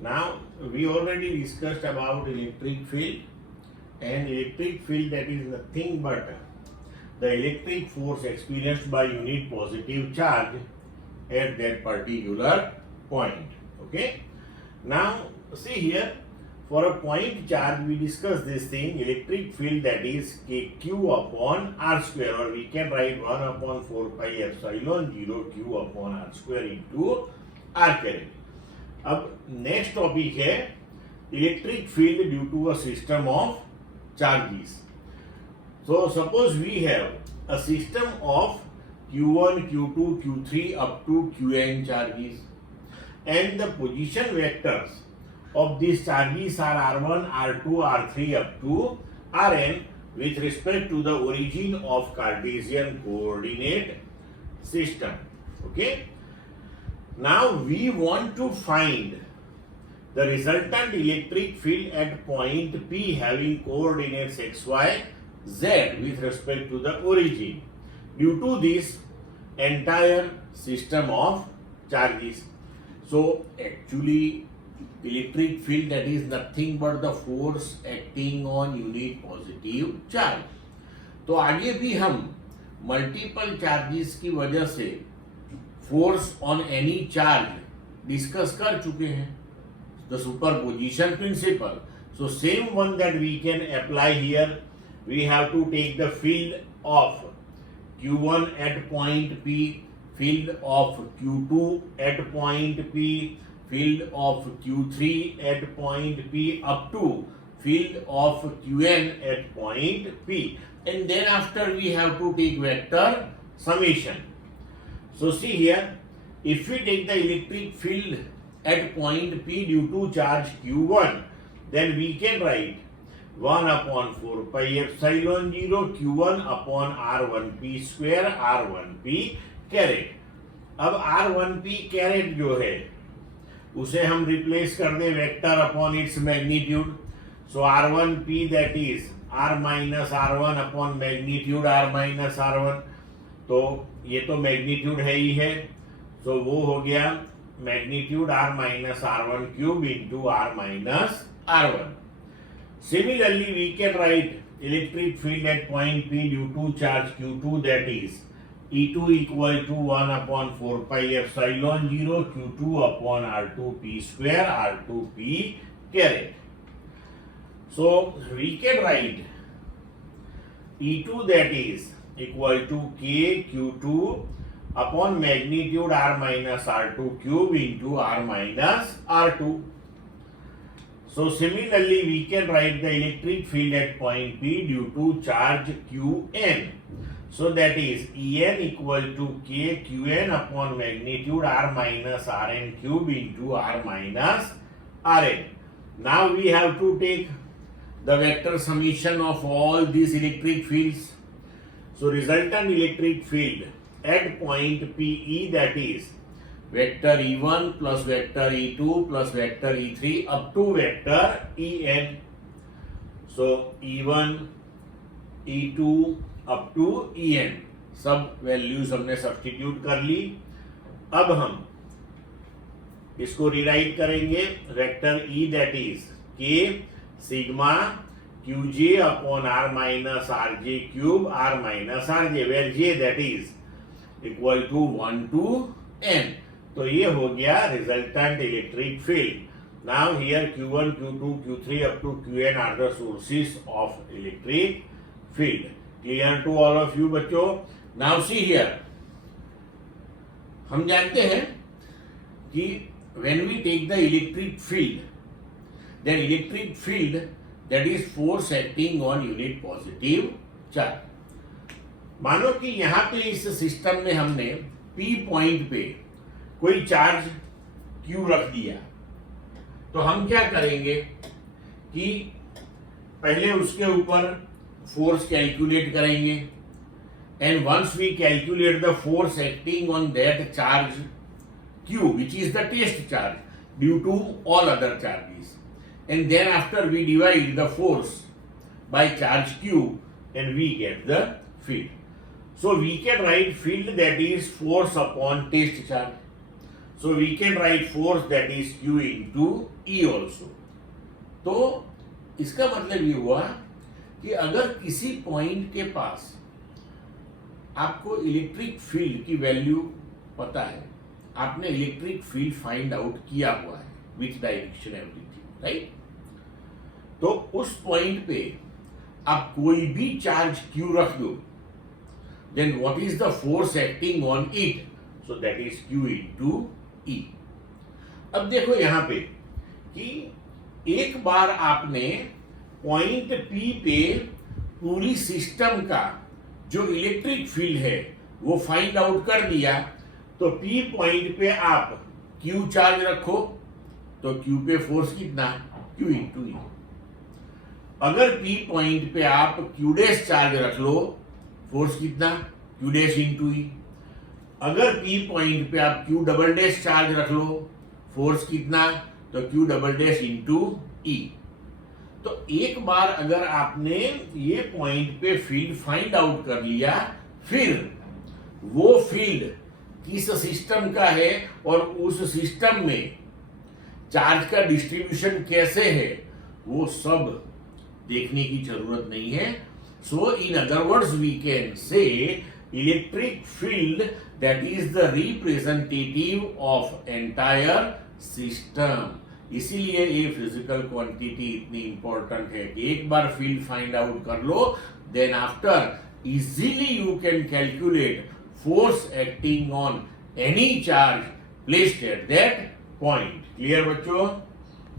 Now we already discussed about electric field, and electric field, that is nothing but the electric force experienced by unit positive charge at that particular point. Okay. Now see here, for a point charge we discuss this thing, electric field, that is Q upon R square, or we can write 1 upon 4 pi epsilon 0 Q upon R square into R carry. अब next topic है electric field due to a system of charges. So suppose we have a system of Q1, Q2, Q3 up to Qn charges, and the position vectors of these charges are R1, R2, R3 up to Rn with respect to the origin of Cartesian coordinate system. Okay. Now we want to find the resultant electric field at point P having coordinates x, y, z with respect to the origin due to this entire system of charges. So actually electric field, that is nothing but the force acting on unit positive charge. तो आगे भी हम multiple charges की वजह से force on any charge discuss कर चुके हैं, the superposition principle. So same one that we can apply here. We have to take the field of Q1 at point P, field of Q2 at point P, field of Q3 at point P up to field of Qn at point P, and then after we have to take vector summation. So see here, if we take the electric field at point P due to charge Q1, then we can write 1 upon 4 pi epsilon 0 Q1 upon R1P square R1P caret. अब R1P caret जो है उसे हम replace कर दे vector upon its magnitude. So R1P that is R minus R1 upon magnitude R minus R1. तो ये तो मैग्नीट्यूड है ही है, सो वो हो गया magnitude R minus R1 cube into R minus R1. Similarly, we can write electric field at point P due to charge Q2, that is E2 equal to 1 upon 4 pi epsilon 0 Q2 upon R2P square R2P caret. So we can write E2, that is equal to K Q2 upon magnitude R minus R2 cube into R minus R2. So similarly we can write the electric field at point P due to charge Qn. So that is En equal to K Qn upon magnitude R minus Rn cube into R minus Rn. Now we have to take the vector summation of all these electric fields. So resultant electric field at point Pe, that is vector E1 plus vector E2 plus vector E3 up to vector En. So E1, E2 up to En सब values हमने substitute कर ली. अब हम इसको rewrite करेंगे. Vector E, that is K sigma Qj upon R minus Rj cube R minus Rj, where J that is equal to 1 to N. तो ये हो गया resultant electric field. Now here Q1, Q2, Q3 up to Qn are the sources of electric field. Clear to all of you बच्चों? Now see here, हम जानते हैं कि when we take the electric field, then electric field, that is force acting on unit positive charge. मानो कि यहाँ पे इस सिस्टम में हमने P पॉइंट पे कोई चार्ज Q रख दिया, तो हम क्या करेंगे कि पहले उसके ऊपर फोर्स कैलकुलेट करेंगे, and once we calculate the force acting on that charge Q, which is the test charge due to all other charges, and then after we divide the force by charge Q and we get the field. So we can write field, that is force upon test charge. So we can write force that is Q into E also. तो इसका मतलब ये हुआ कि अगर किसी point के पास आपको इलेक्ट्रिक फील्ड की वैल्यू पता है, आपने इलेक्ट्रिक फील्ड फाइंड आउट किया हुआ है, विच डायरेक्शन एवरीथिंग, राइट, तो उस पॉइंट पे आप कोई भी चार्ज Q रख दो, then what is the force acting on it, so that is Q into E. अब देखो यहां पे कि एक बार आपने पॉइंट P पे पूरी सिस्टम का जो इलेक्ट्रिक फील्ड है वो फाइंड आउट कर दिया, तो P पॉइंट पे आप Q चार्ज रखो, तो Q पे फोर्स कितना, Q इंटू E. अगर P पॉइंट पे आप Q डैश चार्ज रख लो, फोर्स कितना, Q डैश इंटू E. अगर P पॉइंट पे आप Q डबल डैश चार्ज रख लो, फोर्स कितना, तो Q double dash into E. तो एक बार अगर आपने ये पॉइंट पे फील्ड फाइंड आउट कर लिया, फिर वो फील्ड किस सिस्टम का है और उस सिस्टम में चार्ज का डिस्ट्रीब्यूशन कैसे है, वो सब देखने की जरूरत नहीं है. So in other words we can say electric field that is the representative of entire system. इसीलिए ये फिजिकल क्वांटिटी इतनी इंपॉर्टेंट है कि एक बार फील्ड फाइंड आउट कर लो, then after easily you can calculate force acting on any charge placed at that point. Clear बच्चों?